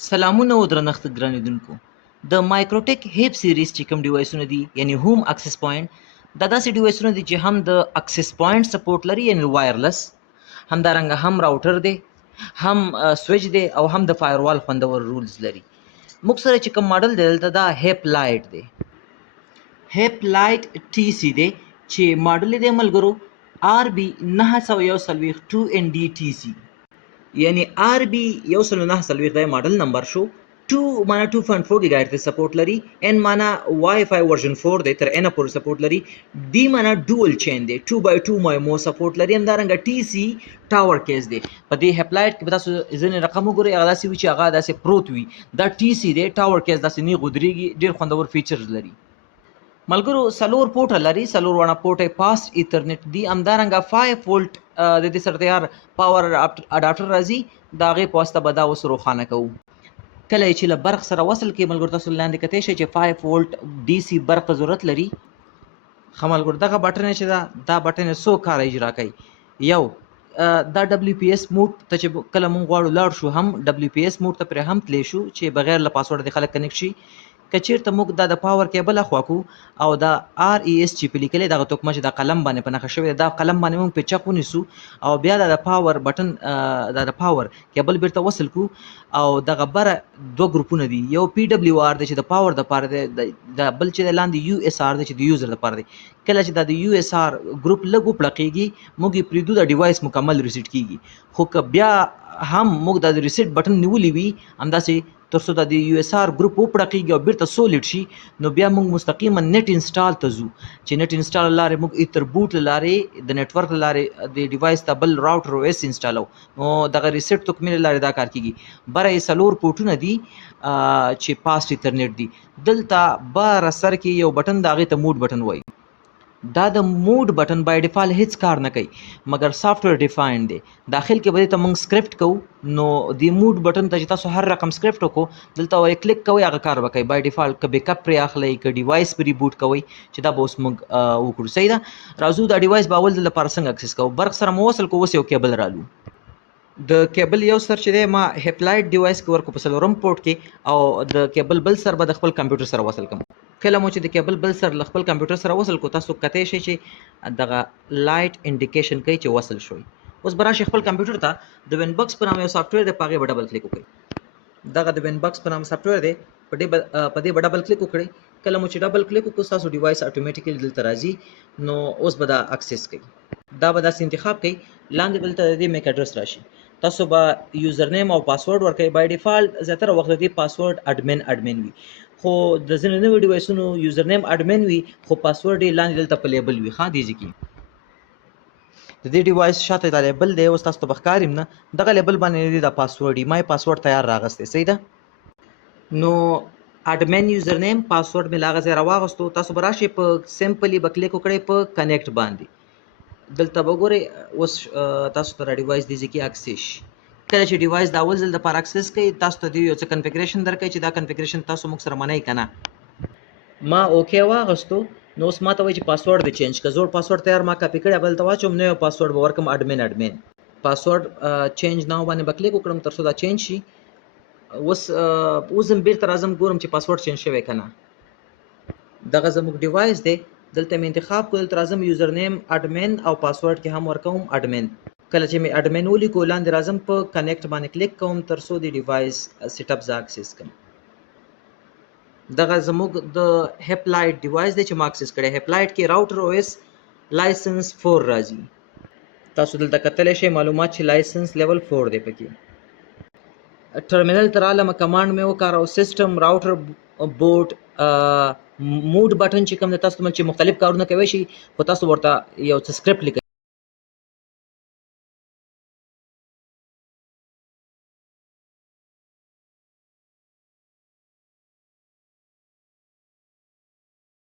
سلامونه او درنښت ګرانیدونکو د مایکروټیک هیپ سیریز چې کوم ډیوایسونه دي یعنی هوم اکسس پوینټ دا داسې ډیوایسونه دي چې هم د اکسس پوینټ سپورټ لري یعنی وایرلس همدارنګه هم راوټر دی هم سویچ دی او هم د فایروال خوندور رولز لري موږ سره چې کوم ماډل دی دلته دا هیپ لایټ دی هیپ لایټ ټي سی دی چې ماډل دی ملګرو RB941 2nD ټي سی یعنی RB941 دا ماډل نمبر شو 2 معنا 2.4 ګیگا هرتز سپورټ لري ان معنا وای فای ورژن 4 دی تر ان پورې سپورټ لري ډي معنا ډول چین دی 2x2 مایمو سپورټ لري همدارنګه ټي سی ټاور کیس دی په دې هپلایټ کې تاسو ځینې رقم وګورئ هغه داسې وي چې هغه داسې پروت وي دا ټي سی دی ټاور کیس داسې نه غودريږي ډیر خوندور فیچرز لري ملګرو سلور پورټ لري سلور ونه پورټ پاس ایترنت دی همدارنګه 5 وولټ د دې سره تیار پاور اډاپټر راځي دا غي پوسټه به دا اوس روښانه کوو کله چې له برق سره وصل کې ملګرو تاسو لاندې کته شي چې 5 وولټ ډي سي برق ضرورت لري خملګرو دغه بټن چې دا بټن سو کار اجرا کوي یو دا دبليو پی اس موډ ته چې کله مونږ غواړو لاړ شو هم دبليو پی اس موډ ته پر هم تلی شو چې بغیر له پاسورډ د خلک کنیکټ شي کچیرته موږ دا د پاور کیبل اخواکو او دا ار ای اس چې په لیکلې دغه توکمه چې د قلم باندې په نښه شوی دا قلم باندې موږ په چک ونیسو او بیا د پاور بټن د پاور کیبل بیرته وصل کو او دغه بره دوه ګروپونه دي یو پی ډبلیو ار دی چې د پاور د پاره دی د بل چې لاندې یو اس ار دی چې د یوزر د پاره دی کله چې د یو اس ار ګروپ لګو پړقېږي موږ پریدو د ډیوایس مکمل ریسیټ کیږي خو که بیا هم موږ د ریسیټ بټن نیولې وي همداسې ترڅو د یو اس ار ګروپ وپړقېږي او بیرته سولډ شي نو بیا موږ مستقیما نت انسټال ته ځو چې نت انسټال لاره موږ ایتر بوټ لاره د نتورک لاره د ډیوایس ته بل راوټر او اس انسټالو نو دغه ریسیټ توکمې لاره دا کار کیږي بره سلور پورټونه دي چې پاس ایترنت دي دلته بار سر کې یو بټن دا غي ته موډ بټن وایي دا د موډ بټن بای ډیفالت هیڅ کار نه کوي مګر سافټویر ډیفاینډ دی داخل کې به ته موږ سکرپټ کوو نو د موډ بټن ته چې تاسو هر رقم سکرپټ وکړو دلته وای کلیک کوئ هغه کار وکړي بای ډیفالت که بیک اپ پرې اخلئ که ډیوایس پرې ریبوټ کوئ چې دا به اوس موږ وکړو صحیح ده راځو دا ډیوایس به اول د لپاره څنګه اکسس کوو برق سره مو وصل کوو اوس یو کیبل رالو د کیبل یو سر چې دی ما هپلایټ ډیوایس کې ورکو په سلورم پورټ کې او د کیبل بل سر به د خپل کمپیوټر سره وصل کوم کله مو چې د کیبل بل سر خپل کمپیوټر سره وصل کو تاسو کته شي چې دغه لایټ انډیکیشن کوي چې وصل شوی اوس براشي خپل کمپیوټر ته د وین بکس په نامه یو سافټویر دی پاغه به ډبل کلیک وکړئ دغه د وین بکس په نامه سافټویر دی په دې به ډبل کلیک وکړئ کله مو چې ډبل کلیک وکړو تاسو ډیوایس اتوماتیکلی دلته راځي نو اوس به دا اکسس کوي دا به داسې انتخاب کوي لاندې دلته د میک اډرس راشي تاسو به یوزر نیم او پاسورډ ورکړئ بای ډیفالت زیاتره وخت د پاسورډ اډمن وي خو د ځینې نوې ډیوایسونو یوزر نیم اډمن وي خو پاسورډ یې لاندې دلته په لیبل وي ښه دی ځکه د دې ډیوایس شاته دا لیبل دی اوس تاسو ته بخکاریم نه دغه لیبل باندې د پاسورډ یې مای پاسورډ تیار راغسته صحیح ده نو اډمن یوزر نیم پاسورډ مې لاغه ځای راواغستو تاسو به راشئ په سمپلی به کلیک وکړئ په کنیکټ باندې دلته به ګورئ اوس تاسو ته ډیوایس دی ځکه اکسس کله چې ډیوایس دا اول ځل د پر اکسس کوي تاسو ته دی یو څه کنفیګریشن درکړي چې دا کنفیګریشن تاسو موږ سره منئ کنه ما اوکے واغستو نو اوس ما ته وایي چې پاسورډ دی چینج که زوړ پاسورډ تیار ما کاپی کړی بل ته واچوم نو یو پاسورډ به ورکم اډمن پاسورډ چینج ناو باندې به کلیک وکړم تر څو دا چینج شي اوس هم بیرته راځم ګورم چې پاسورډ چینج شوی کنه دغه زموږ ډیوایس دی دلته مې انتخاب کول تر راځم یوزر نیم اډمن او پاسورډ کې هم ورکوم اډمن کله چې مې اډمن ولیکو لاندې راځم په کنیکټ باندې کلیک کوم تر څو د ډیوایس سیټ اپ ز اکسس کوم دغه زموږ د هپ لایټ ډیوایس دی چې ما اکسس کړی هپ لایټ کې راوټر او اس لایسنس 4 راځي تاسو دلته کتلی شئ معلومات چې لایسنس لیول 4 دی پکې ټرمینل تر عالمه کمانډ مې وکاراو سیسټم راوټر بورډ موډ بټن چې کوم د تاسو چې مختلف کارونه کوي شي خو تاسو ورته یو څه سکرپټ لیکئ